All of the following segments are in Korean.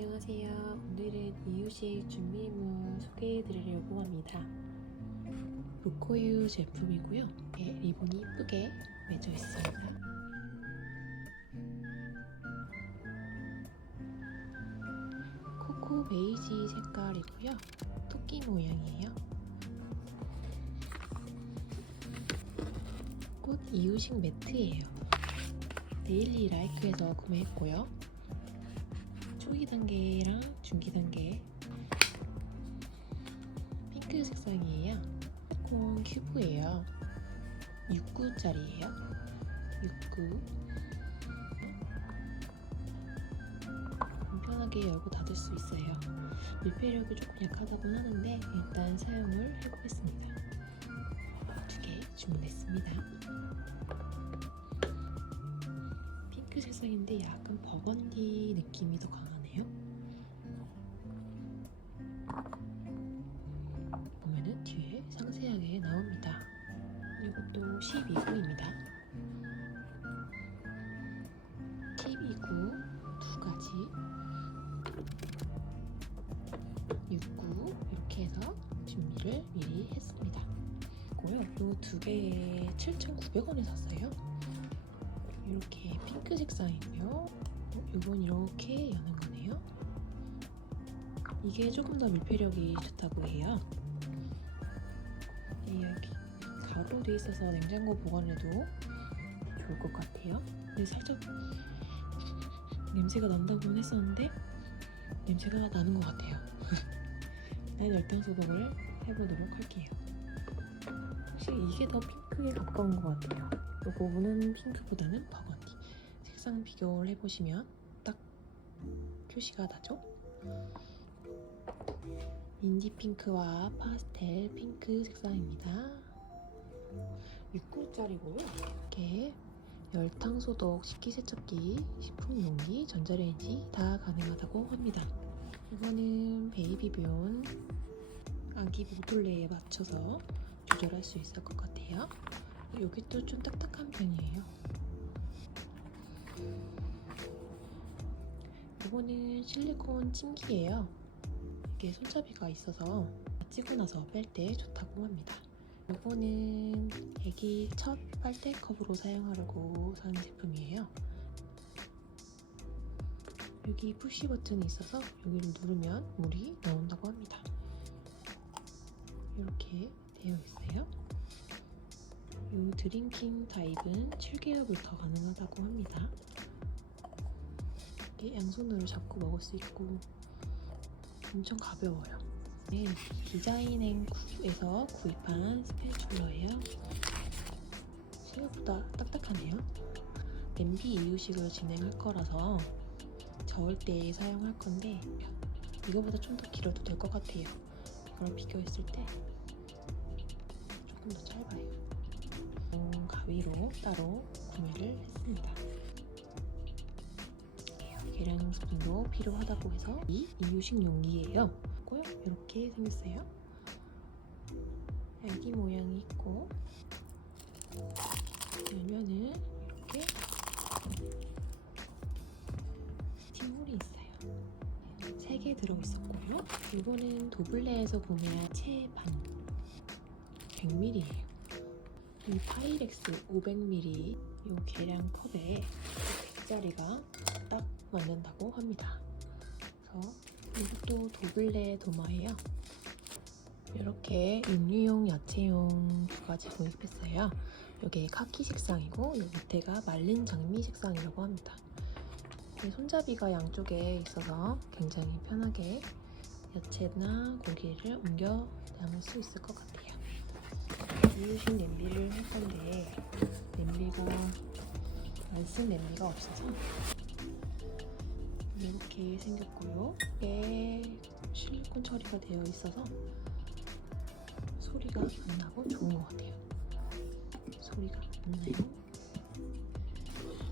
안녕하세요. 오늘은 이유식 준비물 소개해 드리려고 합니다. 로코유 제품이고요. 네, 리본이 이쁘게 맺어 있습니다. 코코 베이지 색깔이고요. 토끼 모양이에요. 꽃 이유식 매트예요. 데일리 라이크에서 구매했고요. 초기 단계랑 중기 단계 핑크 색상이에요. 콘 큐브예요. 6구짜리예요. 6구. 편하게 열고 닫을 수 있어요. 밀폐력이 조금 약하다곤 하는데 일단 사용을 해보겠습니다. 두 개 주문했습니다. 핑크 색상인데 약간 버건디 느낌이 더 강하 12구입니다. 12구 두 가지 6구 이렇게 해서 준비를 미리 했습니다. 고요. 이 두 개에 7,900원에 샀어요. 이렇게 핑크 색상이고요. 이건 이렇게 여는 거네요. 이게 조금 더 밀폐력이 좋다고 해요. 네, 여기 가로 돼 있어서 냉장고 보관해도 좋을 것 같아요. 근데 살짝 냄새가 난다고는 했었는데 냄새가 나는 것 같아요. 일단 열탕 소독을 해보도록 할게요. 확실히 이게 더 핑크에 가까운 것 같아요. 이 부분은 핑크보다는 버건디. 색상 비교를 해보시면 딱 표시가 나죠? 인디 핑크와 파스텔 핑크 색상입니다. 6구짜리고요. 이렇게 열탕 소독, 식기세척기, 식품 용기, 전자레인지 다 가능하다고 합니다. 이거는 베이비비온 아기 모듈레에 맞춰서 조절할 수 있을 것 같아요. 여기도 좀 딱딱한 편이에요. 이거는 실리콘 침기예요. 이게 손잡이가 있어서 찌고 나서 뺄 때 좋다고 합니다. 이거는 애기 첫 빨대컵으로 사용하려고 산 제품이에요. 여기 푸시 버튼이 있어서 여기를 누르면 물이 나온다고 합니다. 이렇게 되어 있어요. 이 드링킹 타입은 7개월부터 가능하다고 합니다. 이게 양손으로 잡고 먹을 수 있고 엄청 가벼워요. 네, 디자인앤쿠에서 구입한 스패츌러예요. 생각보다 딱딱하네요. 냄비 이유식을 진행할 거라서 저을 때 사용할 건데 이거보다 좀 더 길어도 될 것 같아요. 이거랑 비교했을 때 조금 더 짧아요. 음, 가위로 따로 구매를 했습니다. 계량 스푼도 필요하다고 해서 이 이유식 용기예요. 고요 이렇게 생겼어요. 애기 모양이 있고 열면은 이렇게 스팀물이 있어요. 세개 들어있었고요. 이거는 도블레에서 구매한 채반 100ml예요. 이 파이렉스 500ml 이 계량 컵에 100짜리가 딱 맞는다고 합니다. 그래서 이것도 도블레 도마예요. 이렇게 육류용, 야채용 두 가지 구입했어요. 여기 카키 색상이고 이 밑에가 말린 장미 색상이라고 합니다. 이 손잡이가 양쪽에 있어서 굉장히 편하게 야채나 고기를 옮겨 담을 수 있을 것 같아요. 이유식 냄비를 할 건데 냄비가 안 쓴 냄비가 없어서 이렇게 생겼고요. 이게 실리콘 처리가 되어 있어서 소리가 안 나고 좋은 것 같아요. 소리가 안 나요.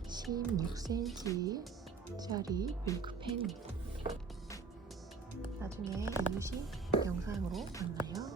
16cm짜리 밀크팬입니다. 나중에 이유식 영상으로 만나요.